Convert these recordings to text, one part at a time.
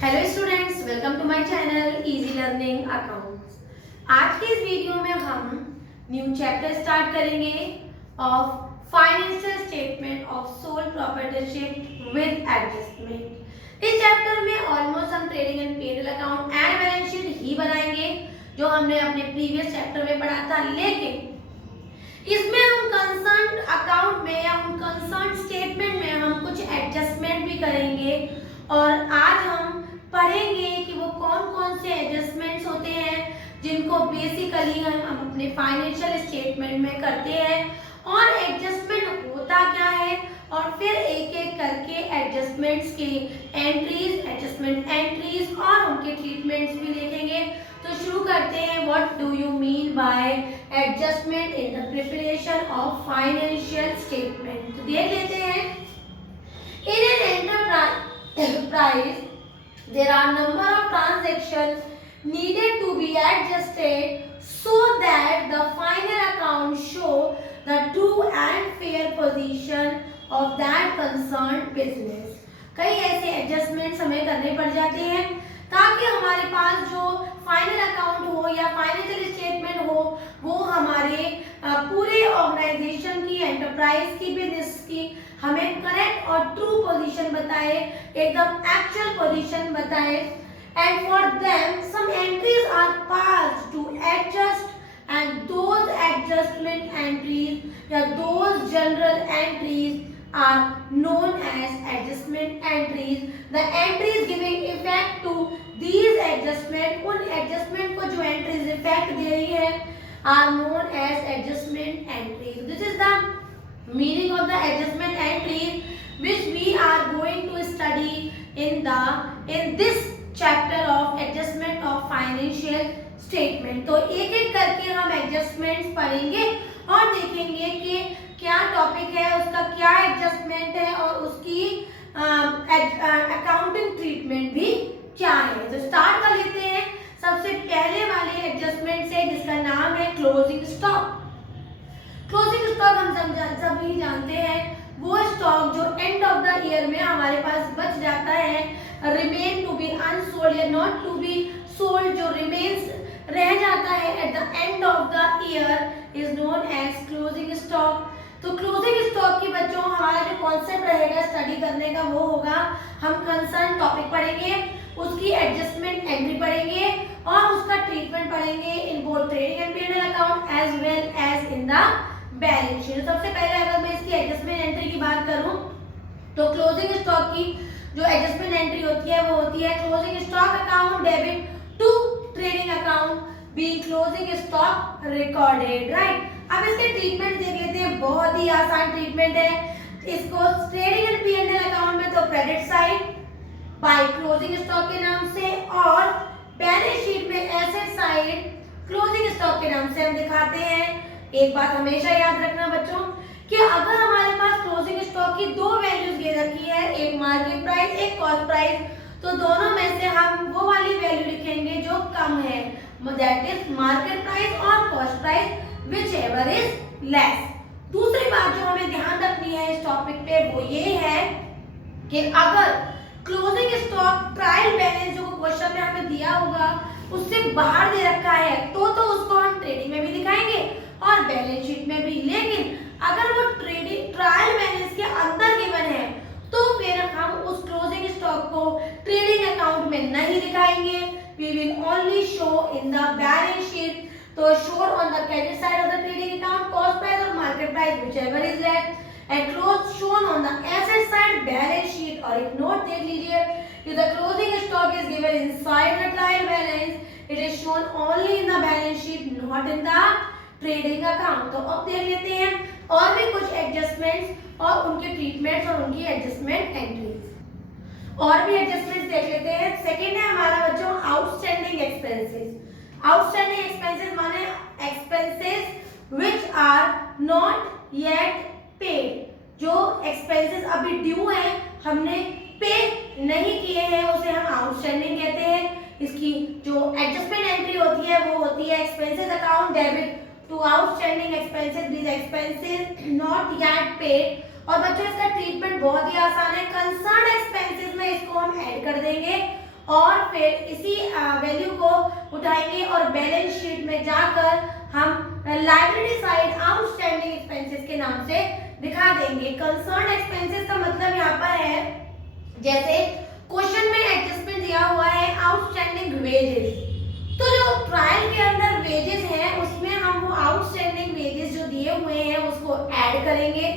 Hello students, welcome to my channel easy learning accounts. आज के इस वीडियो में हम न्यू चैप्टर स्टार्ट करेंगे of financial statement of sole proprietorship with adjustment. इस चैप्टर में ऑलमोस्ट हम trading and P&L account and balance sheet ही बनाएंगे जो हमने अपने प्रीवियस चैप्टर में पढ़ा था, लेकिन इसमें हम कंसर्न अकाउंट में या कंसर्न स्टेटमेंट में हम कुछ एडजस्टमेंट भी करेंगे और आज हम पढ़ेंगे कि वो कौन कौन से एडजस्टमेंट्स होते हैं जिनको बेसिकली हम अपने फाइनेंशियल स्टेटमेंट में करते हैं और एडजस्टमेंट होता क्या है, और फिर एक एक करके एडजस्टमेंट्स के एडजस्टमेंट एंट्रीज और उनके ट्रीटमेंट्स भी देखेंगे। तो शुरू करते हैं। What do you mean by adjustment in the preparation of financial statement. तो देख लेते हैं। In an enterprise there are number of transactions needed to be adjusted so that the final account show the true and fair position of that concerned business। कई ऐसे adjustments हमें करने पड़ जाते हैं ताकि हमारे पास जो फाइनल अकाउंट हो या फाइनेंशियल स्टेटमेंट हो वो हमारे पूरे ऑर्गेनाइजेशन की, एंटरप्राइज की, बिजनेस की हमें करेक्ट और ट्रू पोजीशन बताए, एकदम एक्चुअल पोजीशन बताए। And for them some entries are passed to adjust and those adjustment entries या those general entries are known as adjustment entries। The entries giving effect to these adjustment, उन adjustment को जो entries effect दे रही है are known as adjustment entries। This is the meaning of the adjustment entries which we are going to study in this chapter of adjustment of financial statement। तो एक एक करके हम adjustments पढ़ेंगे और देखेंगे कि क्या टॉपिक है, उसका क्या एडजस्टमेंट है और उसकी अकाउंटिंग ट्रीटमेंट भी क्या है। तो स्टार्ट कर लेते हैं सबसे पहले वाले एडजस्टमेंट से जिसका नाम है क्लोजिंग स्टॉक। क्लोजिंग स्टॉक हम सभी जानते हैं, वो स्टॉक जो एंड ऑफ द ईयर में हमारे पास बच जाता है, रिमेन टू बी अनसोल्ड या नॉट टू बी सोल्ड, जो रिमेन्स रह जाता है at the end of the year is known as closing stock. तो क्लोजिंग स्टॉक की बच्चों हमारा जो कॉन्सेप्ट रहेगा स्टडी करने का वो होगा, हम कंसर्न टॉपिक पढ़ेंगे, उसकी एडजस्टमेंट एंट्री पढ़ेंगे और उसका ट्रीटमेंट पढ़ेंगे in both trading and P&L account as well as in the balance sheet. सबसे पहले अगर मैं इसकी एडजस्टमेंट एंट्री की बात करूं तो क्लोजिंग स्टॉक की जो एडजस्टमेंट एंट्री होती है वो होती है closing stock account debit to trading account be closing stock recorded, right. अब इसके ट्रीटमेंट देख लेते हैं, बहुत ही आसान ट्रीटमेंट है। इसको ट्रेडिंग एंड पी&एल अकाउंट में तो credit side by closing stock के नाम से और बैलेंस शीट में एसेट साइड क्लोजिंग स्टॉक के नाम से हम दिखाते हैं। एक बात हमेशा याद रखना बच्चों कि अगर हमारे पास क्लोजिंग स्टॉक की दो वैल्यूज दे रखी है, एक मार्केट प्राइस एक कॉस्ट प्राइस, तो दोनों में से हम वो वाली वैल्यू लिखेंगे जो कम है, दैट इज मार्केट प्राइस और cost price whichever is less। दूसरी बात जो हमें ध्यान रखनी है इस टॉपिक पे वो ये है कि अगर क्लोजिंग स्टॉक ट्रायल बैलेंस जो क्वेश्चन में हमें दिया होगा उससे बाहर दे रखा है तो उसको हम ट्रेडिंग में भी दिखाएंगे और बैलेंस शीट में भी, लेकिन अगर वो ट्रेडिंग ट्रायल बैलेंस के अंदर गिवन है तो फिर हम उस क्लोजिंग स्टॉक को ट्रेडिंग अकाउंट में नहीं दिखाएंगे। We will only show in the balance sheet। तो shown on the credit side of the trading account cost price or market price whichever is less, and shown on the asset side balance sheet। और एक note देख लीजिए कि the closing stock is given inside the trial balance, it is shown only in the balance sheet not in the trading account। तो अब देख लेते हैं और भी कुछ एडजस्टमेंट्स और उनके ट्रीटमेंट्स और उनकी एडजस्टमेंट एंट्रीज। और भी एडजस्टमेंट्स देख लेते हैं। सेकेंड है हमारा बच्चों आउटस्टैंडिंग एक्सपेंसेस। आउटस्टैंडिंग एक्सपेंसेस माने expenses which are not yet paid, जो एक्सपेंसेस अभी ड्यू हैं, हमने पे नहीं किए हैं, उसे हम आउटस्टैंडिंग कहते हैं। इसकी जो एडजस्टमेंट एंट्री होती है वो होती है expenses account debit to outstanding expenses, this expenses not yet paid. और बच्चों इसका ट्रीटमेंट बहुत ही आसान है, कंसर्न एक्सपेंसेस में इसको हम ऐड कर देंगे और फिर इसी वैल्यू को उठाएंगे और बैलेंस शीट में जाकर हम लायबिलिटी साइड आउटस्टैंडिंग एक्सपेंसेस के नाम से दिखा देंगे। कंसर्न एक्सपेंसेस का मतलब यहाँ पर है, जैसे क्वेश्चन में एडजस्टमेंट दिया हुआ है आउटस्टैंडिंग वेजेस, तो जो ट्रायल के अंदर वेजेस हैं उसमें हम वो आउटस्टैंडिंग वेजेस जो दिए हुए हैं उसको ऐड करेंगे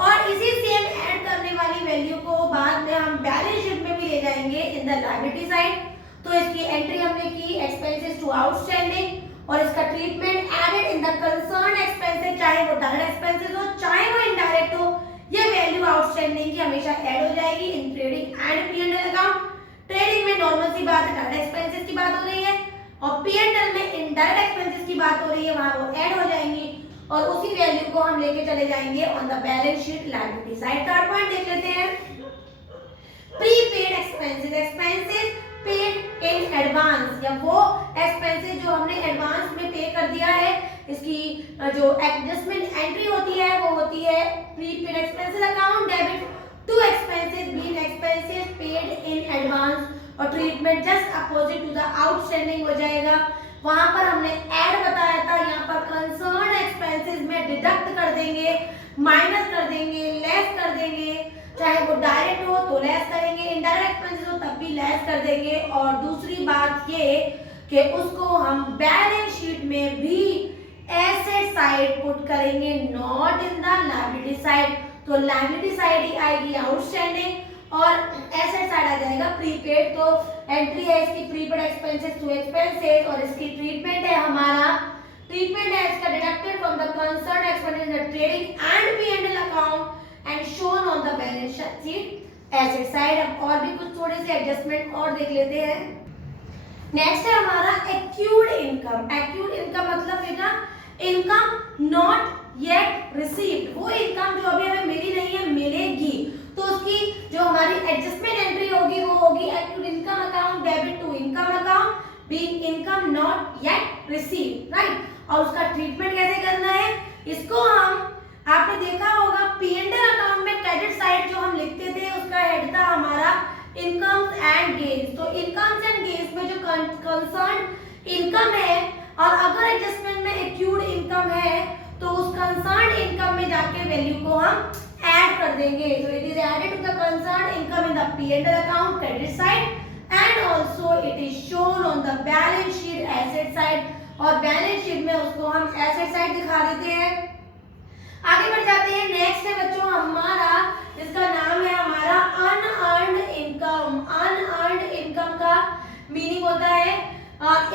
और इसी सेम ऐड करने वाली वैल्यू को बाद में हम बैलेंस शीट में भी ले जाएंगे इन द लायबिलिटी साइड। तो इसकी एंट्री हमने की एक्सपेंसेस टू आउटस्टैंडिंग और इसका treatment added in the concern expenses, चाहे वो डायरेक्ट एक्सपेंसेस हो चाहे वो इनडायरेक्ट हो, ये वैल्यू आउटस्टैंडिंग की हमेशा ऐड हो जाएगी in trading and P&L account. Trading में नॉर्मल सी बात है, डायरेक्ट एक्सपेंसेस की बात हो रही है और पी&एल में इनडायरेक्ट एक्सपेंसेस की बात हो रही है, वहां वो ऐड हो जाएंगी और उसी वैल्यू को हम लेके चले जाएंगे on the balance sheet liability side. Third point देख लेते हैं, prepaid expenses, expenses paid in advance, या वो एक्सपेंसेस जो हमने एडवांस में पे कर दिया है, इसकी जो एडजस्टमेंट एंट्री होती है वो होती है prepaid expenses account debit to expenses being expenses paid in advance और treatment just opposite to the outstanding हो जाएगा। वहां पर हमने ऐड बताया था, यहाँ पर कंसर्न एक्सपेंसेस में डिडक्ट कर देंगे, माइनस कर देंगे, लेस कर देंगे, चाहे वो डायरेक्ट हो तो लेस करेंगे, इनडायरेक्ट एक्सपेंसेस हो तब भी लेस कर देंगे। और दूसरी बात ये कि उसको हम बैलेंस शीट में भी एसेट साइड पुट करेंगे, not in the liability side. तो लायबिलिटी साइड ही आएगी आउटस्टैंडिंग और एसेट साइड आ जाएगा प्रीपेड। तो एंट्री है इसकी प्रीपेड एक्सपेंसेस टू एक्सपेंसेस और इसकी ट्रीटमेंट है हमारा, ट्रीटमेंट है इसका deducted from the concern expenses in the trading and P&L account and shown on the balance sheet asset side. अब और भी कुछ थोड़े से एडजस्टमेंट और देख लेते हैं। नेक्स्ट है हमारा एक्यूड इनकम। एक्यूड इनकम मतलब बेटा इनकम नॉट येट रिसीव्ड, वो इनकम जो अभी हमें मिली नहीं है मिलेगी, तो उसकी जो हमारी एडजस्टमेंट एंट्री होगी वो होगी accrued income account debit to income account being income not yet received, right. और उसका ट्रीटमेंट कैसे करना है, इसको हम आपने देखा होगा पी&एल अकाउंट में क्रेडिट साइड जो हम लिखते थे उसका हेड था हमारा इनकम्स एंड गेन्स। तो इनकम्स एंड गेन्स में जो कंसर्न इनकम है और अगर एडजस्टमेंट में एक्यूड इनकम है तो उस कंसर्न इनकम में जाके वैल्यू को हम ऐड कर देंगे। So it is added to the concerned income in the P&L account credit side and also it is shown on the balance sheet asset side और बैलेंस शीट में उसको हम asset side दिखा देते हैं। आगे बढ़ जाते हैं, नेक्स्ट है बच्चों हमारा, इसका नाम है हमारा अनअर्न्ड इनकम। अनअर्न्ड इनकम का मीनिंग होता है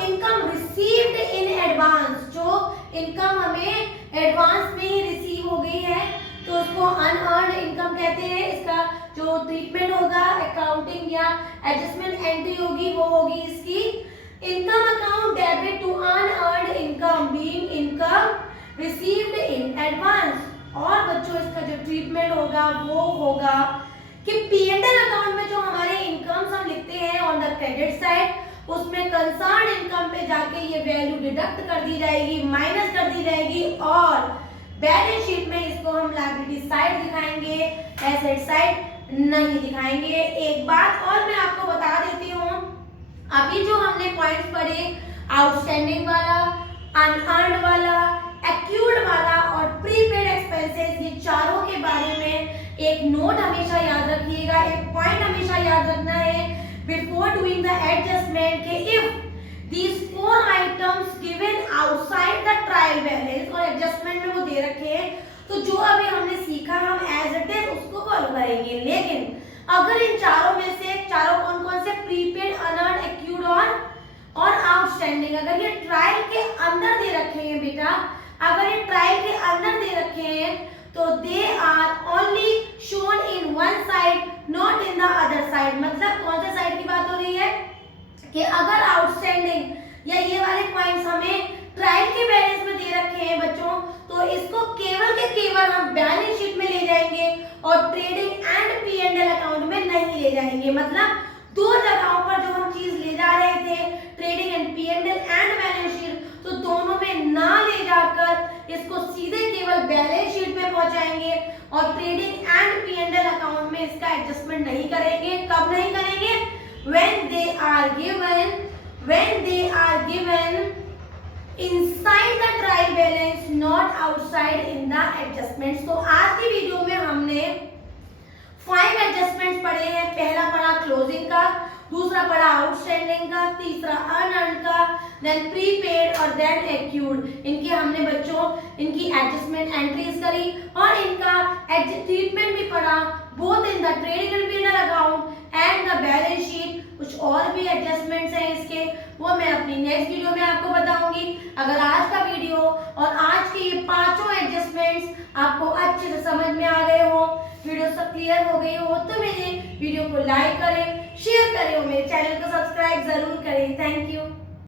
इनकम रिसीव्ड इन एडवांस, जो इनकम हमें एडवांस में ही रिसीव हो गई है तो उसको अनअर्न्ड इनकम कहते हैं। इसका जो ट्रीटमेंट होगा अकाउंटिंग या एडजस्टमेंट एंट्री होगी वो होगी इसकी income account debit to unearned income being income received in advance. और बच्चों इसका जो ट्रीटमेंट होगा वो होगा कि पी&एल अकाउंट में जो हमारे इनकम्स हम लिखते हैं ऑन द क्रेडिट साइड उसमें कंसर्न इनकम पे जाके ये वैल्यू डिडक्ट कर दी जाएगी, माइनस कर दी जाएगी और बैलेंस शीट में इसको हम लायबिलिटी साइड दिखाएंगे, एसेट साइड नहीं दिखाएंगे। एक बात और मैं आपको बता देती हूँ, अभी जो हमने पॉइंट्स पढ़े आउटस्टैंडिंग वाला, अनअर्न्ड वाला, एक्यूड वाला और प्रीपेड एक्सपेंसेस, ये चारों के बारे में एक नोट हमेशा याद रखिएगा, एक पॉइंट हमेशा याद रखना है बिफोर डूइंग द एडजस्टमेंट के if these four items given outside the trial balance और एडजस्टमेंट में वो दे रखे हैं तो जो अभी हमने सीखा हम एज इट इज उसको फॉलो करेंगे। लेकिन अगर इन चारों में से चारों कौन कौन से प्रीपेड, अनअर्न्ड, एक्यूड और आउटस्टैंडिंग, अगर ये ट्रायल के अंदर दे रखे हैं बेटा, अगर ये ट्रायल के अंदर दे रखे हैं तो they are only shown in one side not in the other side. मतलब कौन से साइड की बात हो रही है कि अगर आउटस्टैंडिंग या ये वाले पॉइंट्स हमें ट्रायल के बैलेंस में दे रखे हैं बच्चों तो इसको केवल के केवल हम बैलेंस शीट में ले जाएंगे और ट्रेडिंग एंड पी&एल अकाउंट में नहीं ले जाएंगे। मतलब दो जगहों पर जो हम चीज ले जा रहे थे trading and P&L and balance sheet, तो दोनों में ना ले जाकर इसको सीधे केवल बैलेंस शीट में पहुंचाएंगे और ट्रेडिंग एंड पी&एल अकाउंट में इसका एडजस्टमेंट नहीं करेंगे। कब नहीं करेंगे? When they are given inside the trial balance, not outside in the adjustments. तो आज की वीडियो में हमने 5 एडजस्टमेंट्स पढ़े हैं। पहला पढ़ा क्लोजिंग का, दूसरा पढ़ा आउटस्टैंडिंग का, तीसरा अनअर्न्ड का, देन प्रीपेड और देन एक्यूर्ड। इनके हमने बच्चों इनकी एडजस्टमेंट एंट्रीज करी और इनका ट्रीटमेंट भी पढ़ा, both in the trading and P&L account and the balance sheet. कुछ और भी एडजस्टमेंट्स हैं इसके, वो मैं अपनी नेक्स्ट वीडियो में आपको बताऊंगी। अगर आज का वीडियो और आज के ये 5 एडजस्टमेंट्स आपको अच्छे से समझ में आ गए हो, वीडियो सब क्लियर हो गई हो, तो मेरे वीडियो को लाइक करें, शेयर करें और मेरे चैनल को सब्सक्राइब जरूर करें। Thank you.